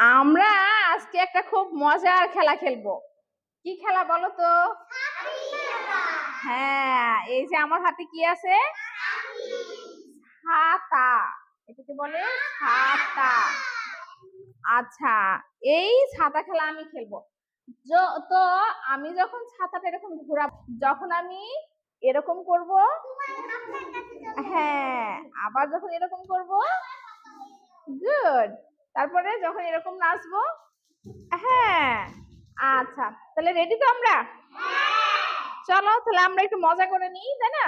আমরা আজকে একটা খুব মজার খেলা খেলবো। কি খেলা বলো তো? হ্যাঁ, এই যে আমার হাতে কি আছে? ছাতা। এটাকে বলে ছাতা। আচ্ছা, এই ছাতা খেলা আমি খেলবো। তো আমি যখন ছাতাটা এরকম ঘোরাবো, যখন আমি এরকম করব, হ্যাঁ, আবার যখন এরকম করব, গুড, তারপরে যখন এরকম নাচবো, হ্যাঁ। আচ্ছা, তাহলে রেডি তো আমরা? চলো তাহলে আমরা একটু মজা করে নিই, তাই না?